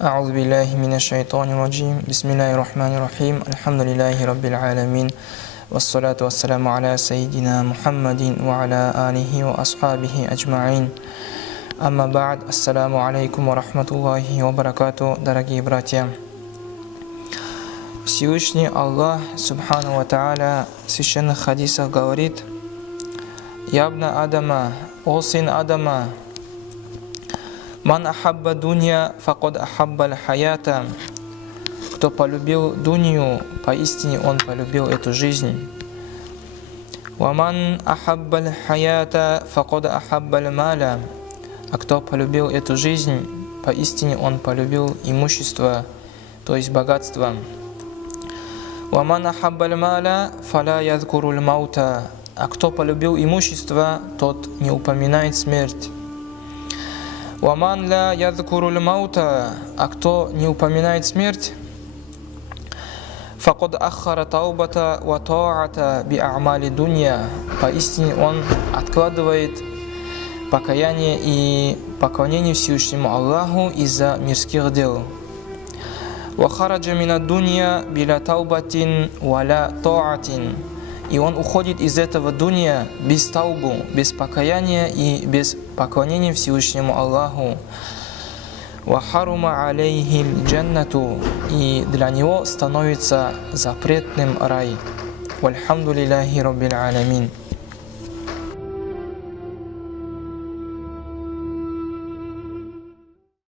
أعوذ بالله من الشيطان الرجيم بسم الله الرحمن الرحيم الحمد لله رب العالمين والصلاة والسلام على سيدنا محمد وعلى آله وأصحابه أجمعين أما بعد السلام عليكم ورحمة الله وبركاته. Дорогие братья, Всевышний Аллах Субхану ва Тааля в священных хадисах говорит: «Ябна Адама, о сын Адама, ман ахабба дунья факод ахаббаль хаята». Кто полюбил дунью, поистине он полюбил эту жизнь. «Ваман ахаббаль хаята факод ахаббаль маля». А кто полюбил эту жизнь, поистине он полюбил имущество, то есть богатство. «Ваман ахаббаль маля фаля ядкуруль маута». А кто полюбил имущество, тот не упоминает смерть. «Ваман ля ядкуруль маута». А кто не упоминает смерть, факод аххара таубата ва таата би а'мали дунья. Поистине он откладывает покаяние и поклонение Всевышнему Аллаху из-за мирских дел. «Ва хараджа мина дунья биля таубатин валя таатин». И он уходит из этого дунья без таубу, без покаяния и без поклонения Всевышнему Аллаху. «Ва харума алейхиль джаннату». И для него становится запретным рай. Вальхамду лиллахи раббил аламин.